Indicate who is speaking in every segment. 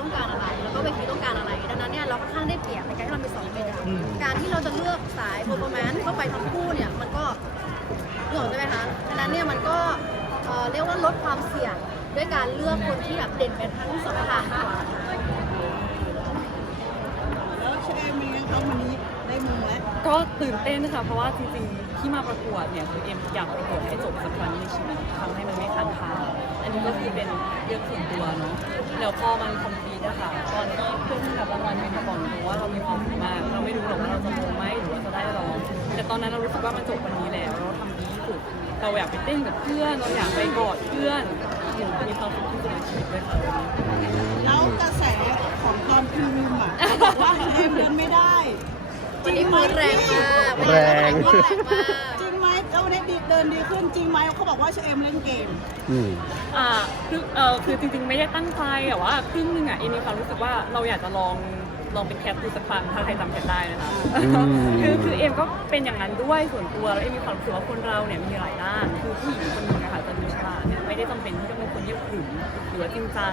Speaker 1: ต้องการอะไร แล้วก็เวทีต้องการอะไร ดังนั้นเนี่ยเราค่อนข้างได้เปรียบในการที่เรามีสองเวทีการที่เราจะเลือกสาย performance เข้าไปทั้งคู่เนี่ยมันก็เหนื่อยใช่ไหมคะดังนั้นเนี่ยมันก็เอ่อเรียกว่าลดความเสี่ยงด้วยการเลือกคนที่แบบเด่นไปทั้งสองทางดีกว่า
Speaker 2: แล้วเชมเป็นยังไงครับวันนี้ได้มือแล้ว
Speaker 3: ก็ตื่นเต้นค่ะเพราะว่าจริงๆที่มาประกวดเนี่ยคือเอ็มอยากประกวดให้จบสักครั้งในชีวิตทำให้มันไม่ขาดคา อันนี้ก็คือเป็นเรื่องส่วนตัวเนาะแล้วพอมันคอมพลีทนะคะตอนที่เพื่อนที่รับรางวัลเป็นบอกหนูว่าเรามีความสุขมาก เราไม่รู้หรอกว่าเราจะลงไหมหรือว่าจะได้รองแต่ตอนนั้นเรารู้สึกว่ามันจบวันนี้แล้วเราทำดีที่สุดเราอยากไปเต้นกับเพื่อน เราอยากไปกอดเพื่อนหนูมีความสุขที่สุดในชีวิตเลยค่ะวันนี้
Speaker 2: แล้วกระแสของตอนพรีริมอะบอกว่าเชมเดินไม่ได้จ
Speaker 1: วัน
Speaker 2: ริ
Speaker 1: นี้
Speaker 2: งไหม
Speaker 1: พูดแรงมาก
Speaker 4: แรง
Speaker 1: วันนี้พูดแรงมาก
Speaker 2: เดินดีขึ้นจริงไหมเขาบอกว่าเชมเล่นเกม
Speaker 4: อืม
Speaker 3: อ่าคือเออคือจริงๆ ไม่ได้ตั้งใจแต่ว่าครึ่งหนึงอะเอ็มมีความรู้สึกว่าเราอยากจะลองลองเป็นแคทดูสักครั้งถ้าใครจำแคทได้นะคะ
Speaker 4: อืม
Speaker 3: คือคือเอ็มก็เป็นอย่างนั้นด้วยส่วนตัวแล้วเอ็มมีความรู้สึกว่าคนเราเนี่ยมีหลายด้าน คือผู้หญิงคนหนึงนะคะจะดูฉลาดเนี่ยไม่ได้จำเป็นที่จะเป็นคนเยียบขรึมหรือว่าจริงจัง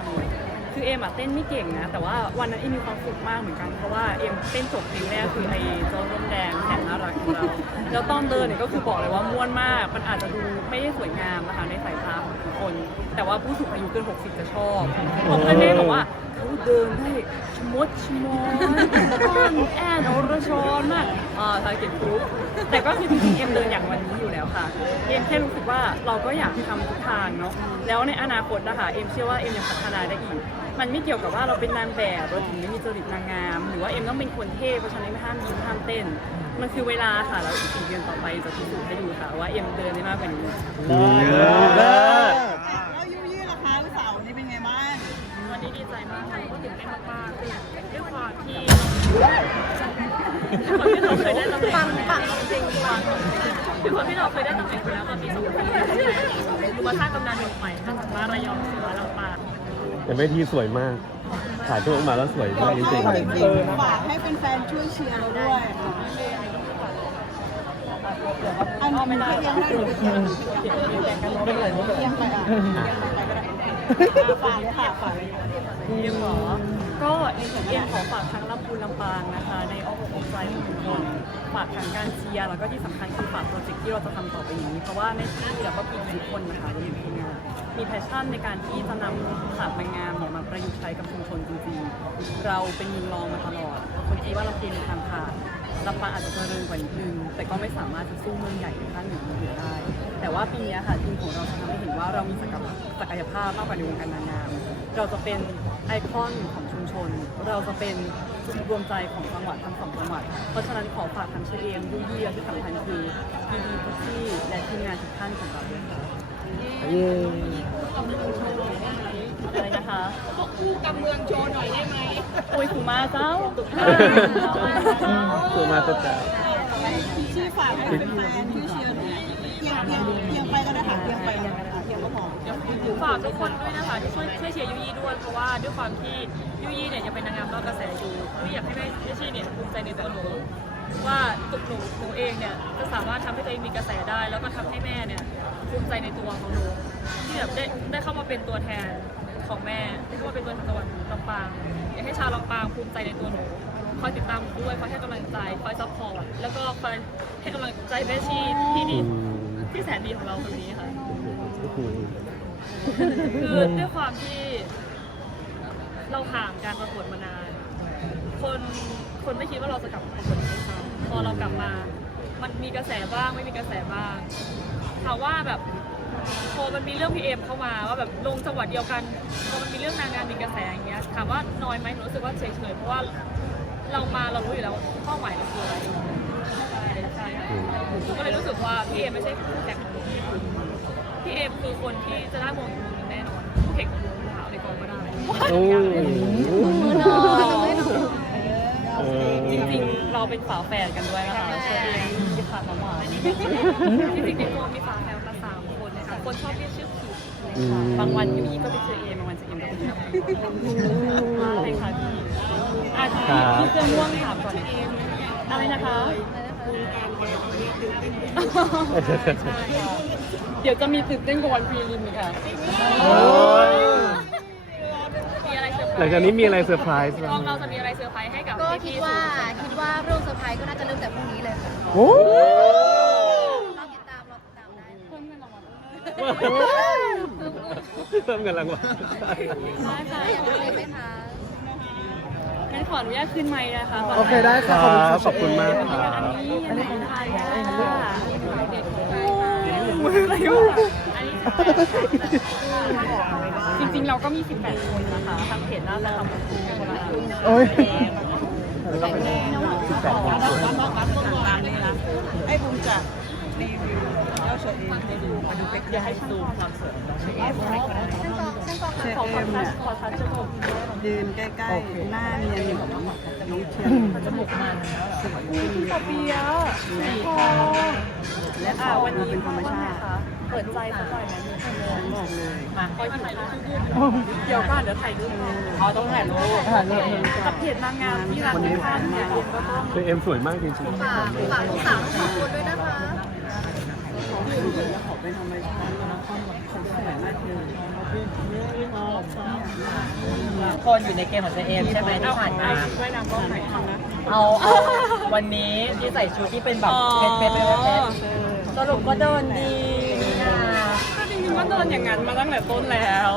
Speaker 3: คือเอ็มอะเต้นไม่เก่งนะ แต่ว่าวันนั้นเอ็มมีความสุขมากเหมือนกัน เพราะว่าเอ็มเต้นจบเพลงแรกคือไอ้จนร่มแดงแสนน่ารักของเราแล้วตอนเดินเนี่ยก็คือบอกเลยว่าม่วนมาก มันอาจจะดูไม่ได้สวยงามนะคะในสายตาของทุกคน แต่ว่าผู้สูงอายุเกิน 60 จะชอบเพราะเพื่อนแม่บอกว่าเขาเดินได้ชมดชมอนอ่อนแอนอรชรมากอ่าทาเก็ตกรุ๊ปแต่ก็คือจริงๆเอ็มเดินอย่างวันนี้อยู่แล้วค่ะ เอ็มแค่รู้สึกว่าเราก็อยากทำทุกทางเนาะ แล้วในอนาคตนะคะ เอ็มเชื่อว่าเอ็มยังพัฒนาได้อีก มันไม่เกี่ยวกับว่าเราเป็นนางแบบเราถึงไม่มีจริตนางงาม หรือว่าเอ็มต้องเป็นคนเท่เพราะฉะนั้นห้ามยิ้มห้ามเต้น มันคือเวลาค่ะแล้วอีกสี่เดือนต่อไปจะพิสูจน์ให้ดูค่ะว่าเอ็มเดินได้มากกว่านี้
Speaker 2: ได้
Speaker 3: แต่
Speaker 4: เวทีสวยมาก ถ่ายรูปออกมาแล้วสวยมากจริง
Speaker 2: ๆ ฝากให้เป็นแฟนๆช่วยเชียร์เราด้วยอันนี้ไม่ได้ยังได้หรือเปล่ายังไปอะยังไปก็ได้ฝากเลยค่ะฝากเลยค่ะ
Speaker 3: เอ็มเหรอก็เอ็มเอียงขอฝากทั้งลำพูนลำปางนะคะในอ ฝากทั้งการเชียร์แล้วก็ที่สำคัญคือฝากโปรเจกต์ที่เราจะทำต่อไปนี้ เพราะว่าในที่แล้วก็พี่ทุกคนนะคะรวมถึงทีมงานมีแพชชั่นในการที่จะนำศาสตร์นางงามเนี่ยมาประยุกต์ใช้กับชุมชนจริงๆ เราเป็นยิงรองมาตลอดคนคิดว่าเราเป็นทางผ่านลำปางอาจจะเจริญกว่านิดนึง แต่ก็ไม่สามารถจะสู้เมืองใหญ่ในท่านหนึ่งมาอยู่ได้ แต่ว่าปีนี้ค่ะทีมของเราจะทำให้เห็นว่าเรามีศักยภาพมากกว่าในวงการนางงาม เราจะเป็นไอคอนของชุมชน เราจะเป็นจุดรวมใจของจังหวัดทั้งสองจังหวัด เพราะฉะนั้นขอฝากทางเชเอมยูยี่และที่สำคัญคือพีดีพุชี่และทีมงานทุกท่านของเราด้วยค่ะ
Speaker 4: ๆเย้
Speaker 3: อะไรนะคะก็คู่กับเมืองโชว์หน่อยได้ไหมโอ้ยคุณมาเจ้า
Speaker 4: สวยมากจ้า
Speaker 2: ชื่อฝากให้เป็นแฟนช่วยเชียร์หน่อยเพียงเพียงเพียงไปก็ได้ค่ะเพียงไป ก็ได้ค่ะเพียงก็พอ
Speaker 5: ฝากทุกคนด้วยนะคะที่ช่วยช่วยเชียร์ยูยี่ด้วยเพราะว่าด้วยความที่ยูยี่เนี่ยยังเป็นนางงามนอกกระแสอยู่ยูยี่อยากให้แม่เยชี่เนี่ยภูมิใจในตัวหนูว่าตัวหนูหนูเองเนี่ยจะสามารถทำให้ตัวเองมีกระแสได้ แล้วก็ทำให้แม่เนี่ยภูมิใจในตัวของหนูที่แบบได้ได้เข้ามาเป็นตัวแทนของแม่ได้เข้ามาเป็นตัวแทนจังหวัดลำปางอยากให้ชาวลำปางภูมิใจในตัวหนูคอยติดตามด้วยคอยให้กำลังใจคอยซัพพอร์ตแล้วก็คอยให้กำลังใจแม่ชีที่ดีที่แสนดีของเราคนนี้ค่ะ คือด้วยความที่เราห่างการประกวดมานาน คนคนไม่คิดว่าเราจะกลับมาประกวดอีกครั้งพอเรากลับมา มันมีกระแสบ้างไม่มีกระแสบ้างถามว่าแบบพอมันมีเรื่องพีเอ็มเข้ามาว่าแบบลงจังหวัดเดียวกันพอมันมีเรื่องนางงานมีกระแสอย่างเงี้ยถามว่าน้อยไหมหนูรู้สึกว่าเฉยๆเพราะว่าเรามาเรารู้อยู่แล้วเป้าหมายเราคืออะไรใช่ใช่ค่ะหนูก็เลยรู้สึกว่าพีเอ็มไม่ใช่คู่แข่งของหนู พี่เอมคือคนที่จะได้มงอีกมุมหนึงแน่นอนคู่แข่งของหนูหาในกองก็ได้
Speaker 4: โอ้ย
Speaker 1: มือนอนไม่นอน
Speaker 4: เออ
Speaker 3: จริงๆ เราเป็นฝาแฝดกันด้วยนะคะเชอเองที่ผ่านมาหวาน
Speaker 5: จริงๆในตัวมีฝาแฝดมาสามคนเลยค่ะคนชอบเรียกชื่อผิด
Speaker 3: บางวันยูยี่ก็เป็นเชอเองบางวันเชอเองก็เป็นพี่อะไรคะพี่อาทีพี่เสื้อม่วงถามก่อนเองอะไรนะคะ เดี๋ยวจะมีตื่นเต้นกว่าวันพรีลิมอีกค่ะ
Speaker 4: โอ้ย
Speaker 5: มีอะไรเซอร์ไพร
Speaker 4: ลังจากนี้มีอะไรเซอร์ไพรส์บ้าง
Speaker 5: เราเราจะมีอะไรเซอร์ไพรส์ให้กับ
Speaker 1: ก็
Speaker 5: พี่
Speaker 1: คิดว่าคิดว่าเรื่องเซอร์ไพรส์ก็น่าจะเริ่มจากพรุ่งนี้เลยค่ะ
Speaker 4: โอ้
Speaker 1: รอติดตามรอติดตามได้
Speaker 3: เพิ่มเงินรางวัล
Speaker 4: เพิ่มเงินรางวัล
Speaker 3: ได้ค่ะ
Speaker 1: อยากดูเลยไหมคะ
Speaker 3: งั้นขออนุญาตขึ้นไมค์นะคะ
Speaker 6: โอเคได้
Speaker 4: ค
Speaker 6: ค่ะ
Speaker 4: รับขอบคุณมากครั
Speaker 3: อัน
Speaker 4: บ
Speaker 3: นี้อันนี้ของไทยค่ะเด็กของไทยอะไรวะอันนี้จริงๆเราก็มี 18 คนนะคะทางเพจน่าจะทำเป็นคนละอัน
Speaker 6: โอ้ย
Speaker 2: ตามนี้นะไอ้บุญจะรี วิวแล้วเชอเอมให้ดูมาดูเป็นให้ซูมความสวยของเชอเอม
Speaker 1: เช่นก็เช่นก็
Speaker 2: เชอเอมเนี่ย
Speaker 3: ขอทัชจมูก
Speaker 2: ยืนใกล้ๆหน้าเนียนอยู่น้องเทียนจมูกมันสวย
Speaker 3: ปอเปียะสีทอง
Speaker 2: และ
Speaker 3: อ่า
Speaker 2: ขาว
Speaker 3: วัน
Speaker 2: ดู
Speaker 3: นี้
Speaker 2: เป็นธรรมชาติ
Speaker 3: เปิดใจสักหน่อยไหม
Speaker 2: ฉันบอกเลย
Speaker 3: มาขอถ่ายรูปเดี๋ยวก่อนเดี๋ยวถ่ายรูปเขาต้องถ่ายรูป
Speaker 6: ถ่ายรูป
Speaker 3: กับเพจนางงามที่รักทุกท่านเนี่ยเอ็มก็ต้อง
Speaker 4: คือเอ็มสวยมากจริง
Speaker 1: ฝากฝากลูกสาวทั้งสองคนด้วยนะคะ
Speaker 2: ขอเป็นธรรมชาตินะสวยมากเลย
Speaker 7: คนอยู่ในเกมของเจเอมใช่ไหมที่ผ่านมา
Speaker 3: ช่วยนำกล้องหน่อยนะ
Speaker 7: เอาเอาวันนี้ที่ใส่ชุดที่เป็นแบบเพชรเพชรเพชรเพชรสรุปก็เดินดีนี่นะ
Speaker 3: ก็จริงๆก็เดินอย่างนั้นมาตั้งแต่ต้นแล้ว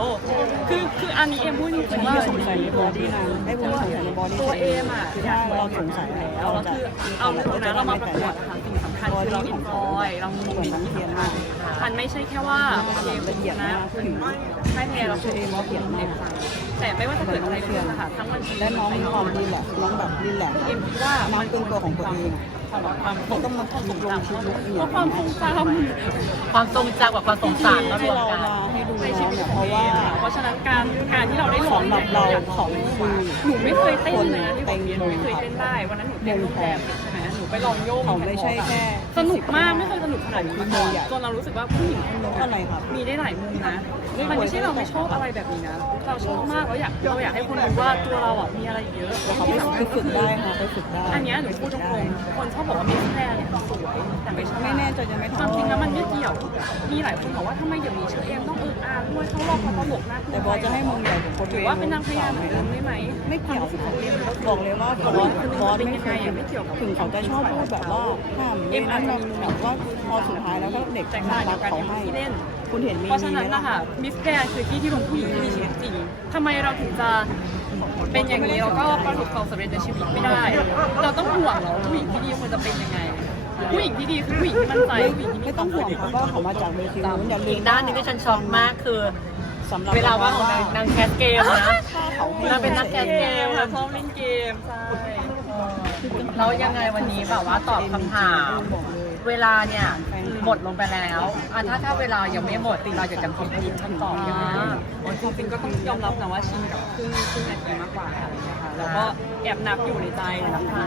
Speaker 3: คือคืออันนี้เอ็มพูดจริงๆว่า
Speaker 2: สงสัยในบอดี้นางไอ้บุญสงสัยในบอดี้
Speaker 3: ตัวเอ็มอะ
Speaker 2: คือถ้าเราสงสัยแล้ว
Speaker 3: แล้วคือเอาตรงนะเรามาประกวดค่ะสิ่งสำ คัญคือเราอ็นจอยเรามีมเมนต์ที่สำคัญมันไม่ใช่แค่ว่าโอเคเป็นนะถึงไม่แพ้เราคือเอมเราเปลี่ยนเอ็มแต่ไม่ว่าจะเกิดอะไรขึ้นนะคะทั้งวัน
Speaker 2: และน้องมีความรีแลกน้องแบบรีแลก
Speaker 3: เอ็มคิดว่า
Speaker 2: น้องเป็นตัวของตัวเอง
Speaker 3: ความทรง
Speaker 2: ต้องมาตกลงชีวิต
Speaker 3: เพราะความทรงจำ
Speaker 7: ความทรงจำกับความสงสารมาร
Speaker 2: ที่
Speaker 7: วม
Speaker 2: เรา
Speaker 7: กัน
Speaker 2: มาให้ดู
Speaker 3: ในชีวิต
Speaker 2: เพราะว่า
Speaker 3: เพราะฉะนั้นการการที่เราได้
Speaker 2: ส
Speaker 3: องำ
Speaker 2: หรับเราของคือ
Speaker 3: หนูไม่เคยเต้นเลยนะที่ผมเรียนไม่เคยเต้นได้วันนั้นหนูเต้นรูปแบบ นูไปลองโยก
Speaker 2: เขาไม่ใช่แค่
Speaker 3: สนุกมากไม่เคยสนุกขนาดนี้มาก่อนจนเรารู้สึกว่าผู้หญิงคนนึง
Speaker 2: อะไรครับ
Speaker 3: มีได้หลายมุมนะมันไม่ใช่เราไม่ชอบอะไรแบบนี้นะ เราชอบมากเราอยากเราอยากให้คนรู้ว่าตัวเราอะมีอะไรเยอะ
Speaker 2: เขาไปไปฝึกได้ค่ะไปฝึกได้
Speaker 3: อันเนี้ยหนูพูดตรงๆคนชอบบอกว่ามิสแกรนด์เนี่ยสวยแต่ไม่ใช่
Speaker 2: ไม่แน่ใจจะไม่
Speaker 3: ความจริงแล้วมันไม่เกี่ยว มีหลายคนบอกว่าทำไมอย่างนี้เชอเอมต้องเอออาร์ ด้วยเข้ารอบเขาตลกหน้า
Speaker 2: แต่บอสจะให้มึงใหญ่กว่าคน
Speaker 3: หรือว่าเป็นนางพญาเหมือนเดิมได้ไหม
Speaker 2: ไม่เกี่ยวบอกเลยว่าบอสบอสไม่เคยถึงเขาจะชอบพูดแบบว่าห้ามเล่นนั่นแบบว่าพอสุดท้ายแล้วถ้าเด็ก
Speaker 3: แต่
Speaker 2: น่า
Speaker 3: ขณะ
Speaker 2: รั
Speaker 3: เดียวกัน
Speaker 2: กเขา
Speaker 3: อย่าง
Speaker 2: ให้
Speaker 3: ที่เล่น
Speaker 2: คุณเห็นมี
Speaker 3: เพราะฉะนั้นนะคะมิสแกรนคือที่ที่ลงผู้หญิงที่มีชีวิตจริงทำไมเราถึงจะเป็นอย่างนี้เราก็ประสบความสำเร็จในชีวิตไม่ได้ เราต้องห่วงเหรอผู้หญิงที่ดีควรจะเป็นยังไง ผู้หญิงที่ดีคือผู้หญิงที่มั่นใจผู้หญิงที่มี
Speaker 2: ไม่ต้องห่วงเพราะว่าเขามาจากเวทีนู้นอย่าลื
Speaker 7: อี
Speaker 2: ม
Speaker 7: กด้านหนึงที่ฉันช็อกมากคือ
Speaker 2: สำหรับ
Speaker 7: เวลาว่างของนางนางแคสเกมนะ
Speaker 2: เขาให้
Speaker 7: นางเป็นนักแคส
Speaker 3: เก
Speaker 7: เก
Speaker 3: ม
Speaker 7: ม
Speaker 3: ค่ะชอบเล่นเกมใช่
Speaker 7: แล้วยังไงวันนี้แบบว่าตอบคำถาม
Speaker 2: บอกเลย
Speaker 7: เวลาเนี่ย หมดลงไปแล้วอะถ้าถ้าเวลายังไม่หมดเราจะจำคำพูดคำตอบยังไง
Speaker 3: จริงๆก็ต้องยอมรับนะว่าชินกับครึ่งครึ่งนาทีมากกว่าค่ะแล้วก็แอบนับอยู่ในใจนะคะ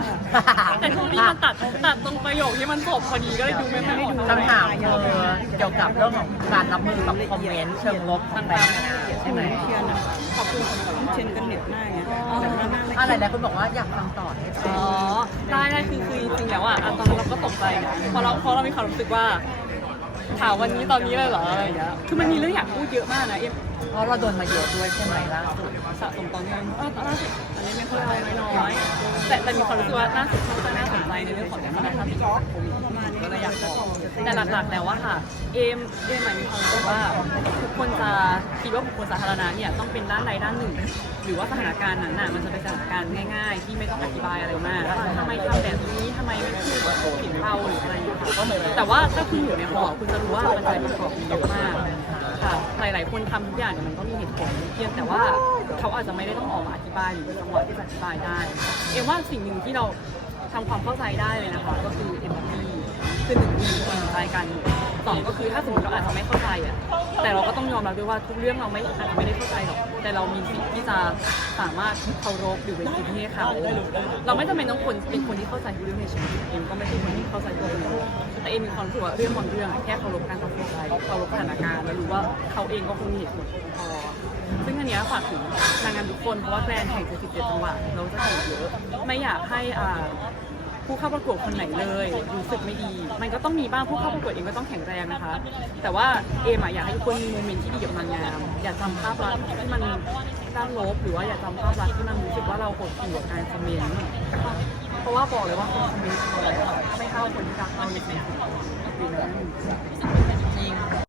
Speaker 3: แต่ช่วงนี้มันตัดตัดตรงประโยคที่มันจบพอดีก็เลยดูไม่ค่อยออก
Speaker 7: คำถามคือเกี่ยวกับเรื่องของการรับมือกับคอมเมนต์เชิงลบต่างๆใช่ไหม
Speaker 2: เทียนอะขอบคุณต้องเชนกันเน็ตหน้าไงแต่ว่าหน้าไม่
Speaker 7: อะไรหลายคนบอกว่าอยากฟังต่อให้ฟัง
Speaker 3: อ๋อได้ได้คือคือจริงๆแล้วอะอะตอนนั้นเราก็ตกใจนะเพราะเราเพราะเรามีความรู้สึกว่าถามวันนี้ตอนนี้เลยเหรออะไรอย่างเงี้ยคือมันมีเรื่องอยากพูดเยอะมากนะเอ็ม
Speaker 7: เพราะเราโดนมาเยอะด้วยใช่ไหมล่าสุด
Speaker 3: สะสมตอนนี้เออตอนล่าสุดอันนี้ไม่ค่อยน้อยแต่แต่มีความรู้สึกว่าน่าสนใจน่าสนใจในเรื่องของการพัฒนาที่ก็เลยอยากบอกแต่หลักๆแล้วว่าค่ะ เอมเอมหมายมีความรู้สึกว่าทุกคนจะคิดว่าบุคคลสาธารณะเนี่ยต้องเป็นด้านใดด้านหนึ่ง หรือว่าสถานการณ์นั้นน่ะมันจะเป็นสถานการณ์ง่าย ๆ ที่ไม่ต้องอธิบายอะไรมากทำไมทำแบบนี้ทำไมไม่พูดผิดเราหรืออะไรอย่างเงี้ยค่ะแต่ว่าถ้าคุณอยู่ในหอคุณจะรู้ว่ามันใจประกอบเยอะมากค่ะหลายๆ คนทำทุกอย่างเนี่ยมันก็มีเหตุผลเพียงแต่ว่าเขาอาจจะไม่ได้ต้องออกมาอธิบายหรือมีจังหวะที่จะอธิบายได้ เอ็มว่าสิ่งหนึ่งที่เราทำความเข้าใจได้เลยนะคะ ก็คือเอ็มพัตตีคือหนึ่งมีคนเข้าใจกันสองก็คือถ้าสมมติเราอาจจะไม่เข้าใจอะแต่เราก็ต้องยอมรับด้วยว่าทุกเรื่องเราไม่อาจจะไม่ได้เข้าใจหรอกแต่เรามีสิทธิ์ที่จะสามารถเคารพหรือเป็นพื้นที่ให้เขาเราไม่จำเป็นต้องคนเป็นคนที่เข้าใจทุกเรื่องในชีวิตเอ็มก็ไม่ใช่คนที่เข้าใจทุกเรื่องแต่เอ็มมีความรู้สึกว่าเรื่องบางเรื่องแค่เคารพการตัดสินใจเคารพสถานการณ์แล้วรู้ว่าเขาเองก็คงมีเหตุผลพอ ซึ่งอันเนี้ยฝากถึงนางงามทุกคนเพราะว่าแกรนด์แข่ง77จังหวัดเราจะแข่งเยอะไม่อยากให้อ่าผู้เข้าประกวดคนไหนเลยรู้สึกไม่ดี มันก็ต้องมีบ้างผู้เข้าประกวดเองก็ต้องแข็งแรงนะคะ แต่ว่าเอมอะอยากให้ทุกคนมีโมเมนต์ที่ดีกับนางงามอย่าจำภาพลักษณ์ที่มันด้านลบหรือว่าอย่าจำภาพลักษณ์ที่มันรู้สึกว่าเรากดขี่กับการคอมเมนต์เพราะว่าบอกเลยว่าคนคอมเมนต์เราไม่เท่าคนที่รักเราในสิ่งที่เราเป็น